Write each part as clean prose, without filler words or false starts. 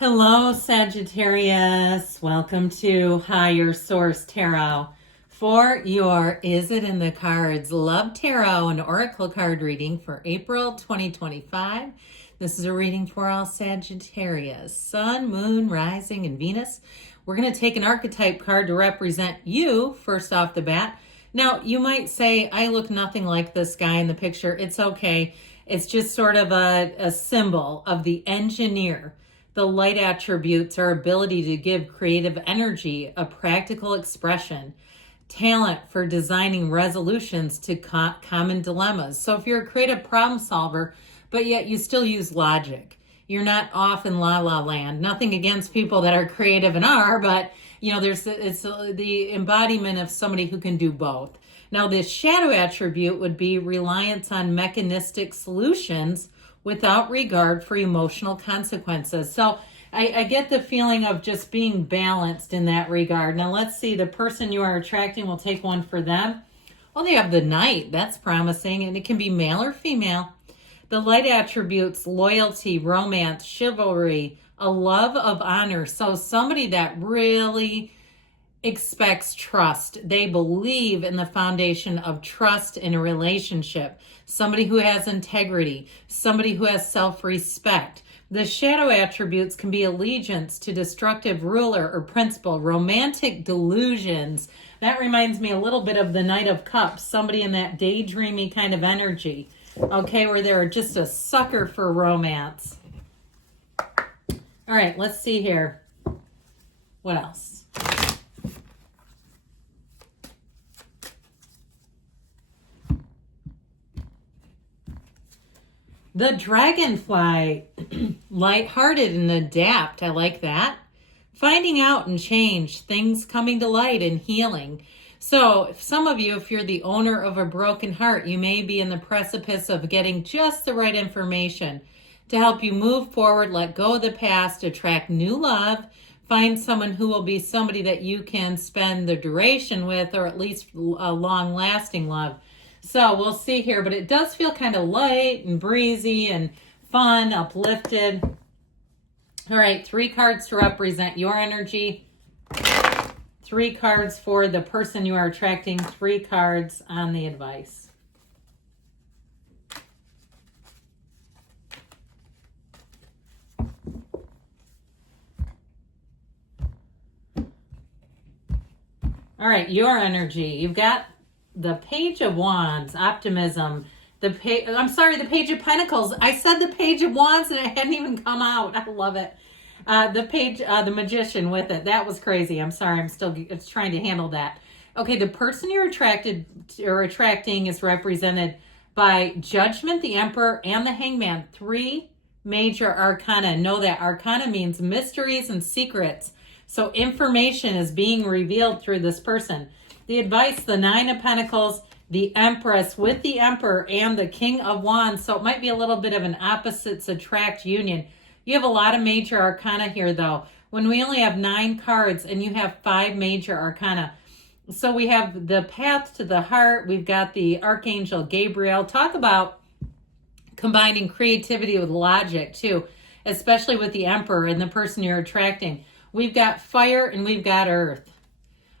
Hello, Sagittarius. Welcome to Higher Source Tarot for your Is It in the Cards Love Tarot and Oracle card reading for April 2025. This is a reading for all Sagittarius, Sun, Moon, Rising, and Venus. We're going to take an archetype card to represent you first off the bat. Now, you might say, I look nothing like this guy in the picture. It's okay. It's just sort of a symbol of the engineer. The light attributes are ability to give creative energy, a practical expression, talent for designing resolutions to common dilemmas. So if you're a creative problem solver, but yet you still use logic, you're not off in la la land. Nothing against people that are creative and are, but it's the embodiment of somebody who can do both. Now, the shadow attribute would be reliance on mechanistic solutions without regard for emotional consequences. So I get the feeling of just being balanced in that regard. Now let's see, the person you are attracting, will take one for them. Well, they have the Knight. That's promising, and it can be male or female. The light attributes: loyalty, romance, chivalry, a love of honor. So somebody that really expects trust. They believe in the foundation of trust in a relationship. Somebody who has integrity, somebody who has self-respect. The shadow attributes can be allegiance to destructive ruler or principle, romantic delusions. That reminds me a little bit of the Knight of Cups, somebody in that daydreamy kind of energy, okay, where they're just a sucker for romance. All right, let's see here. What else? The Dragonfly, lighthearted and adapt. I like that. Finding out and change, things coming to light and healing. So some of you, if you're the owner of a broken heart, you may be in the precipice of getting just the right information to help you move forward, let go of the past, attract new love, find someone who will be somebody that you can spend the duration with, or at least a long-lasting love. So we'll see here, but it does feel kind of light and breezy and fun, uplifted. All right, 3 cards to represent your energy. 3 cards for the person you are attracting. 3 cards on the advice. All right, your energy. You've got the Page of Wands, optimism. The Page of Pentacles. I said the Page of Wands and it hadn't even come out. I love it. The Magician with it. That was crazy. I'm sorry. It's trying to handle that. Okay, the person you're attracting is represented by Judgment, the Emperor, and the Hangman. 3 major arcana. Know that arcana means mysteries and secrets. So information is being revealed through this person. The advice: the 9 of Pentacles, the Empress with the Emperor, and the King of Wands. So it might be a little bit of an opposites attract union. You have a lot of major arcana here, though. When we only have 9 cards and you have 5 major arcana. So we have the Path to the Heart. We've got the Archangel Gabriel. Talk about combining creativity with logic, too, especially with the Emperor and the person you're attracting. We've got fire and we've got earth.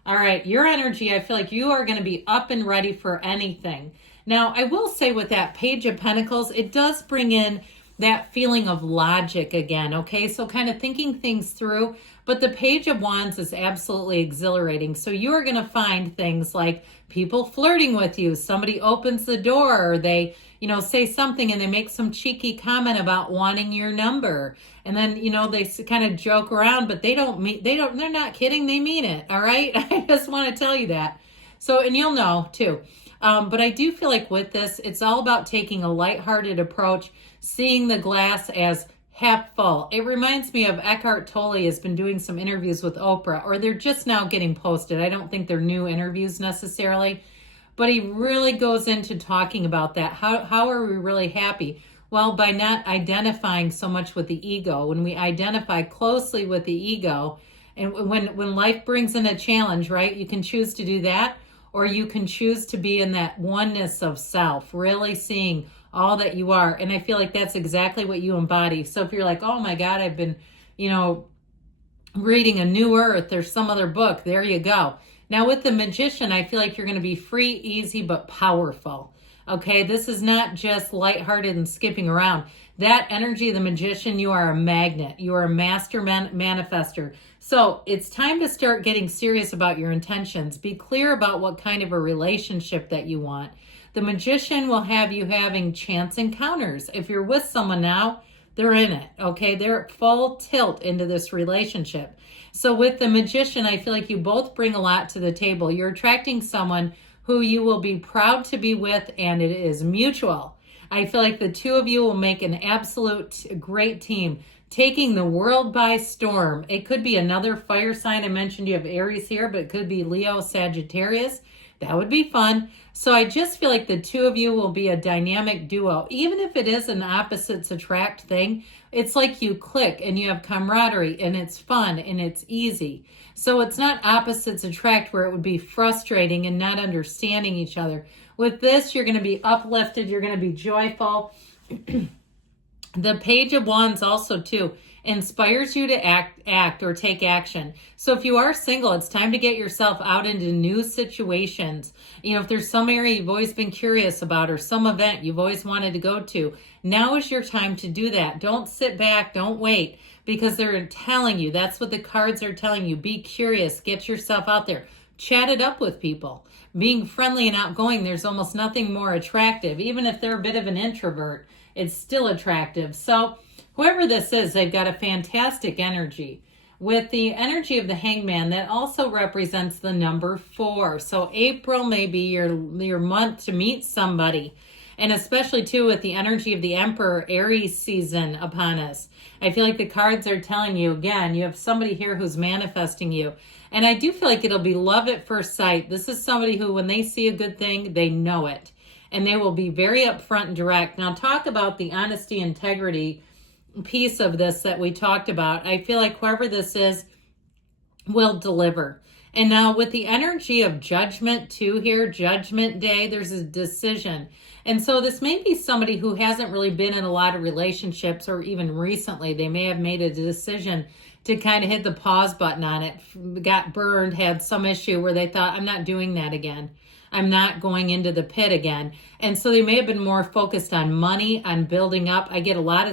All right, your energy, I feel like you are going to be up and ready for anything. Now, I will say with that Page of Pentacles, it does bring in that feeling of logic again, okay? So kind of thinking things through, but the Page of Wands is absolutely exhilarating. So you are going to find things like people flirting with you, somebody opens the door, or they, say something and they make some cheeky comment about wanting your number. And then, they kind of joke around, but they're not kidding, they mean it, all right? I just want to tell you that. So, and you'll know too. But I do feel like with this, it's all about taking a lighthearted approach, seeing the glass as half full. It reminds me of Eckhart Tolle has been doing some interviews with Oprah, or they're just now getting posted. I don't think they're new interviews necessarily, but he really goes into talking about that. How are we really happy? Well, by not identifying so much with the ego. When we identify closely with the ego, and when life brings in a challenge, right, you can choose to do that, or you can choose to be in that oneness of self, really seeing all that you are. And I feel like that's exactly what you embody. So if you're like, oh my God, I've been you know, reading A New Earth or some other book. There you go. Now with the Magician, I feel like you're going to be free, easy, but powerful. Okay, this is not just lighthearted and skipping around. That energy of the Magician, you are a magnet. You are a master manifester. So it's time to start getting serious about your intentions. Be clear about what kind of a relationship that you want. The Magician will have you having chance encounters. If you're with someone now, they're in it, okay? They're at full tilt into this relationship. So with the Magician, I feel like you both bring a lot to the table. You're attracting someone who you will be proud to be with, and it is mutual. I feel like the two of you will make an absolute great team, taking the world by storm. It could be another fire sign. I mentioned you have Aries here, but it could be Leo, Sagittarius. That would be fun. So I just feel like the two of you will be a dynamic duo. Even if it is an opposites attract thing, it's like you click and you have camaraderie and it's fun and it's easy. So it's not opposites attract where it would be frustrating and not understanding each other. With this, you're going to be uplifted. You're going to be joyful. The Page of Wands also too inspires you to act or take action. So if you are single, it's time to get yourself out into new situations. You know, if there's some area you've always been curious about or some event you've always wanted to go to, now is your time to do that. Don't sit back, don't wait, because they're telling you, that's what the cards are telling you. Be curious, get yourself out there. Chat it up with people. Being friendly and outgoing, there's almost nothing more attractive. Even if they're a bit of an introvert, it's still attractive. So whoever this is, they've got a fantastic energy. With the energy of the Hangman, that also represents the number 4. So April may be your month to meet somebody. And especially too with the energy of the Emperor, Aries season upon us. I feel like the cards are telling you, again, you have somebody here who's manifesting you. And I do feel like it'll be love at first sight. This is somebody who, when they see a good thing, they know it. And they will be very upfront and direct. Now talk about the honesty, integrity piece of this that we talked about. I feel like whoever this is will deliver. And now with the energy of judgment too here, Judgment Day, there's a decision. And so this may be somebody who hasn't really been in a lot of relationships, or even recently they may have made a decision to kind of hit the pause button on it, got burned, had some issue where they thought, I'm not doing that again. I'm not going into the pit again. And so they may have been more focused on money, on building up. I get a lot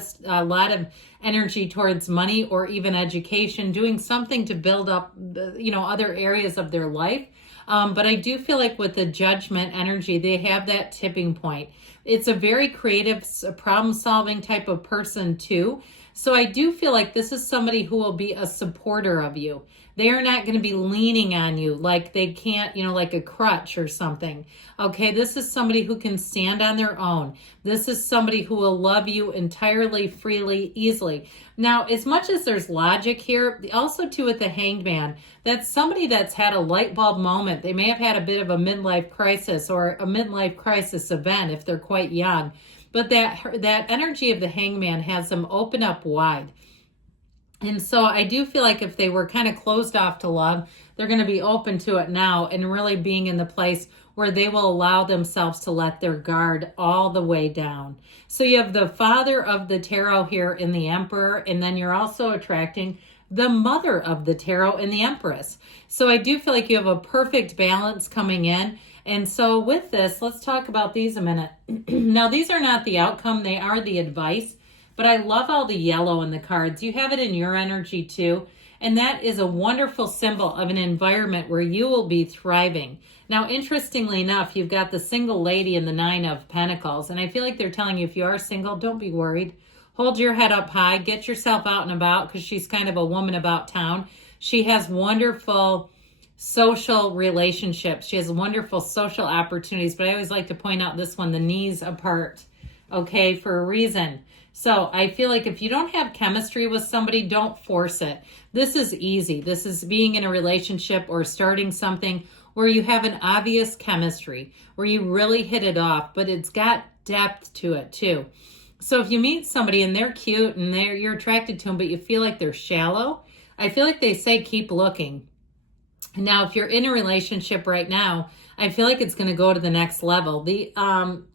of energy towards money or even education, doing something to build up, other areas of their life. But I do feel like with the Judgment energy, they have that tipping point. It's a very creative, problem-solving type of person too. So I do feel like this is somebody who will be a supporter of you. They are not going to be leaning on you like they can't, like a crutch or something. Okay, this is somebody who can stand on their own. This is somebody who will love you entirely, freely, easily. Now, as much as there's logic here, also too with the Hangman, that's somebody that's had a light bulb moment. They may have had a bit of a midlife crisis or a midlife crisis event if they're quite young. But that energy of the Hangman has them open up wide. And so I do feel like if they were kind of closed off to love, they're going to be open to it now and really being in the place where they will allow themselves to let their guard all the way down. So you have the Father of the Tarot here in the Emperor, and then you're also attracting the Mother of the Tarot in the Empress. So I do feel like you have a perfect balance coming in. And so with this, let's talk about these a minute. Now, these are not the outcome. They are the advice. But I love all the yellow in the cards. You have it in your energy too. And that is a wonderful symbol of an environment where you will be thriving. Now, interestingly enough, you've got the single lady in the 9 of Pentacles. And I feel like they're telling you if you are single, don't be worried. Hold your head up high. Get yourself out and about, because she's kind of a woman about town. She has wonderful social relationships. She has wonderful social opportunities. But I always like to point out this one, the knees apart, okay, for a reason. So I feel like if you don't have chemistry with somebody, don't force it. This is easy. This is being in a relationship or starting something where you have an obvious chemistry, where you really hit it off, but it's got depth to it too. So if you meet somebody and they're cute and you're attracted to them, but you feel like they're shallow, I feel like they say keep looking. Now, if you're in a relationship right now, I feel like it's going to go to the next level. The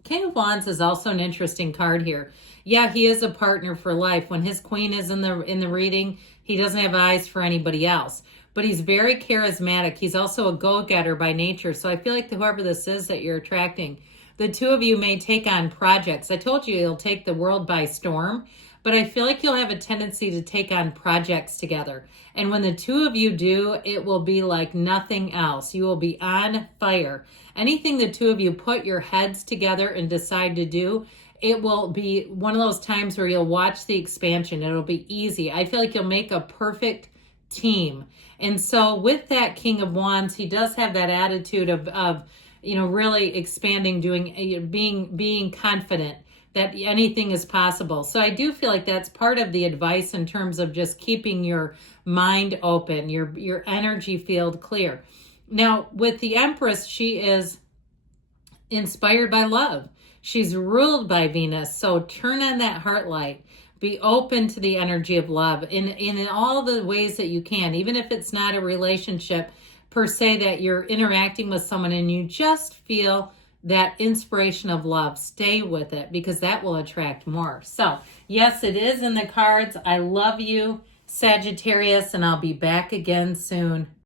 King of Wands is also an interesting card here. Yeah, he is a partner for life. When his queen is in the reading, he doesn't have eyes for anybody else. But he's very charismatic. He's also a go-getter by nature. So I feel like whoever this is that you're attracting, the two of you may take on projects. I told you it'll take the world by storm, but I feel like you'll have a tendency to take on projects together. And when the two of you do, it will be like nothing else. You will be on fire. Anything the two of you put your heads together and decide to do, it will be one of those times where you'll watch the expansion. It'll be easy. I feel like you'll make a perfect team. And so with that King of Wands, he does have that attitude of really expanding, being confident that anything is possible. So I do feel like that's part of the advice in terms of just keeping your mind open, your energy field clear. Now, with the Empress, she is inspired by love. She's ruled by Venus. So turn on that heart light. Be open to the energy of love in all the ways that you can, even if it's not a relationship per se that you're interacting with someone and you just feel that inspiration of love. Stay with it because that will attract more. So yes, it is in the cards. I love you, Sagittarius, and I'll be back again soon.